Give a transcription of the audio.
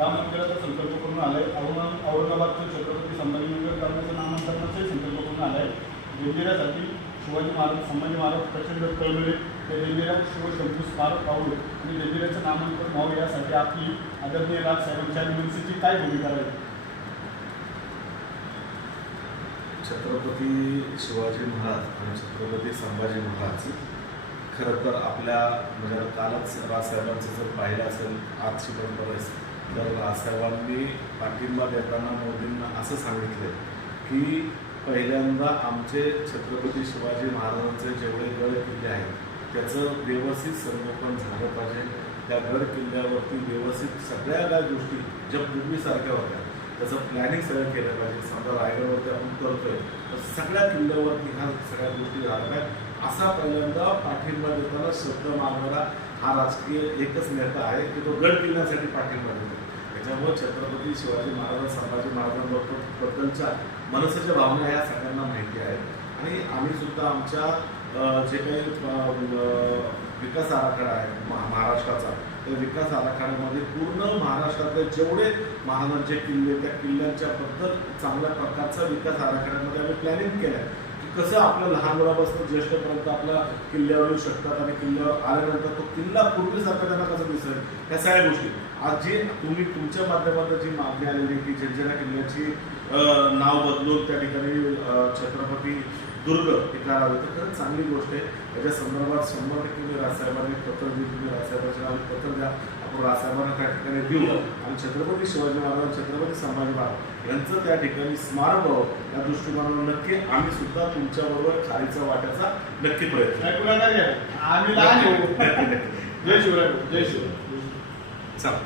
राम मंदिराचा संकल्प करून आलाय. औरंगाबादचं छत्रपती संभाजीनगर करण्याचं नामांतरणाचाही संकल्प करून आलाय. जंजिऱ्यासाठी शिवाजी महाराज संभाजी महाराज प्रचंड कळवळे ते जंजिरा शिवशंभू स्मारक पाहून आणि जंजिऱ्याचं नामांकन व्हावं यासाठी आपली आदरणीय राजसाहेबांच्या एमएनसीची काय भूमिका राहील? छत्रपती शिवाजी महाराज आणि छत्रपती संभाजी महाराज खरं तर आपल्या म्हणजे कालच राजसाहेबांचं जर पाहिलं असेल आजची परंपरा तर राजसाहेबांनी पाठिंबा देताना मोदींना असं सांगितलं की पहिल्यांदा आमचे छत्रपती शिवाजी महाराजांचे जेवढे गड किल्ले आहेत त्याचं व्यवस्थित संगोपन झालं पाहिजे. त्या गड किल्ल्यावरती व्यवस्थित सगळ्या ज्या गोष्टी ज्या पूर्वीसारख्या होत्या त्याचं प्लॅनिंग सगळं केलं पाहिजे. समजा रायगडवरती आपण करतोय तर सगळ्या किल्ल्यावरती ह्या सगळ्या गोष्टी झाल्या पाहिजेत असा पहिल्यांदा पाठिंबा देताना शब्द मागणारा हा राजकीय एकच नेता आहे की तो गड किल्ल्यासाठी पाठिंबा देतो. त्याच्यामुळे छत्रपती शिवाजी महाराज संभाजी महाराजांबद्दलच्या मनसेच्या भावना ह्या सगळ्यांना माहिती आहेत आणि आम्ही सुद्धा आमच्या जे काही विकास आराखडा आहे महाराष्ट्राचा त्या विकास आराखड्यामध्ये पूर्ण महाराष्ट्रातले जेवढे महाराजांचे किल्ले त्या किल्ल्यांच्या बद्दल चांगल्या प्रकारचा विकास आराखड्यामध्ये आम्ही प्लॅनिंग केलं आहे की कसं आपल्या लहान मुलापासून ज्येष्ठपर्यंत आपल्या किल्ल्यावर येऊ शकतात आणि किल्ल्यावर आल्यानंतर तो किल्ला पूर्वीसारखा त्यांना कसं दिसेल ह्या सगळ्या गोष्टी आज जी तुम्ही तुमच्या माध्यमातून जी मागणी आलेली की जंजिरा किल्ल्याची नाव बदलून त्या ठिकाणी छत्रपती दुर्ग हे करावे तर खरंच चांगली गोष्ट आहे. याच्या संदर्भात 100% तुम्ही राजसाहेबांनी पत्र देऊन तुम्ही राजसाहेबांच्या नावाने पत्र द्या. आपण राजसाहेबांना त्या ठिकाणी देऊ आणि छत्रपती शिवाजी महाराज छत्रपती संभाजी महाराज यांचं त्या ठिकाणी स्मारक व्हावं या दृष्टिकोनानं नक्की आम्ही सुद्धा तुमच्याबरोबर खारीचा वाट्याचा नक्की प्रयत्न आम्ही लहान. जय शिवराय. जय शिवराय. चला.